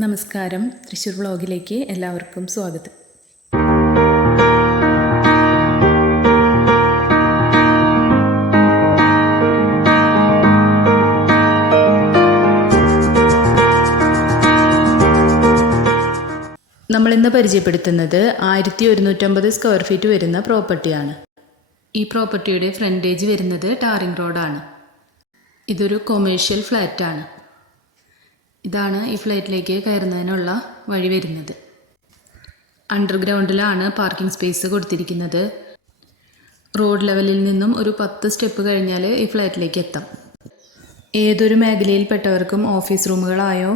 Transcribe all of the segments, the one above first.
നമസ്കാരം. തൃശ്ശൂർ വ്ളോഗിലേക്ക് എല്ലാവർക്കും സ്വാഗതം. നമ്മളിന്ന് പരിചയപ്പെടുത്തുന്നത് ആയിരത്തി ഒരുന്നൂറ്റമ്പത് സ്ക്വയർ ഫീറ്റ് വരുന്ന പ്രോപ്പർട്ടിയാണ് ഈ പ്രോപ്പർട്ടിയുടെ ഫ്രണ്ടേജ് വരുന്നത് ടാറിംഗ് റോഡാണ് ഇതൊരു കൊമേഴ്ഷ്യൽ ഫ്ലാറ്റാണ് ഇതാണ് ഈ ഫ്ലൈറ്റിലേക്ക് കയറുന്നതിനുള്ള വഴി വരുന്നത്. അണ്ടർഗ്രൗണ്ടിലാണ് പാർക്കിംഗ് സ്പേസ് കൊടുത്തിരിക്കുന്നത്. റോഡ് ലെവലിൽ നിന്നും ഒരു പത്ത് സ്റ്റെപ്പ് കഴിഞ്ഞാൽ ഈ ഫ്ലാറ്റിലേക്ക് എത്താം. ഏതൊരു മേഖലയിൽപ്പെട്ടവർക്കും ഓഫീസ് റൂമുകളായോ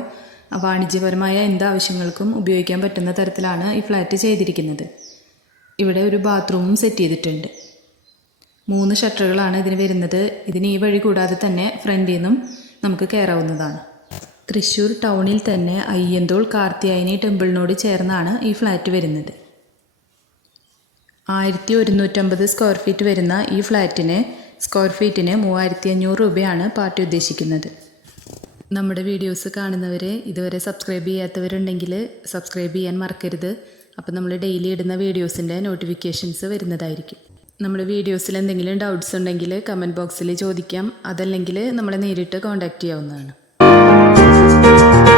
വാണിജ്യപരമായ എന്താവശ്യങ്ങൾക്കും ഉപയോഗിക്കാൻ പറ്റുന്ന തരത്തിലാണ് ഈ ഫ്ലാറ്റ് ചെയ്തിരിക്കുന്നത്. ഇവിടെ ഒരു ബാത്റൂമും സെറ്റ് ചെയ്തിട്ടുണ്ട്. മൂന്ന് ഷട്ടറുകളാണ് ഇതിന് വരുന്നത്. ഇതിന് ഈ വഴി കൂടാതെ തന്നെ ഫ്രണ്ടിൽ നിന്നും നമുക്ക് കയറാവുന്നതാണ്. തൃശ്ശൂർ ടൗണിൽ തന്നെ അയ്യന്തോൾ കാർത്തിയായനി ടെമ്പിളിനോട് ചേർന്നാണ് ഈ ഫ്ലാറ്റ് വരുന്നത്. ആയിരത്തി ഒരുന്നൂറ്റമ്പത് സ്ക്വയർ ഫീറ്റ് വരുന്ന ഈ ഫ്ലാറ്റിന് സ്ക്വയർ ഫീറ്റിന് മൂവായിരത്തി അഞ്ഞൂറ് രൂപയാണ് പാർട്ടി ഉദ്ദേശിക്കുന്നത്. നമ്മുടെ വീഡിയോസ് കാണുന്നവരെ ഇതുവരെ സബ്സ്ക്രൈബ് ചെയ്യാത്തവരുണ്ടെങ്കിൽ സബ്സ്ക്രൈബ് ചെയ്യാൻ മറക്കരുത്. അപ്പോൾ നമ്മൾ ഡെയിലി ഇടുന്ന വീഡിയോസിന്റെ നോട്ടിഫിക്കേഷൻസ് വരുന്നതായിരിക്കും. നമ്മുടെ വീഡിയോസിൽ എന്തെങ്കിലും ഡൗട്ട്സ് ഉണ്ടെങ്കിൽ കമന്റ് ബോക്സിൽ ചോദിക്കാം. അതല്ലെങ്കിൽ നമ്മളെ നേരിട്ട് കോൺടാക്റ്റ് ചെയ്യാവുന്നതാണ്. Música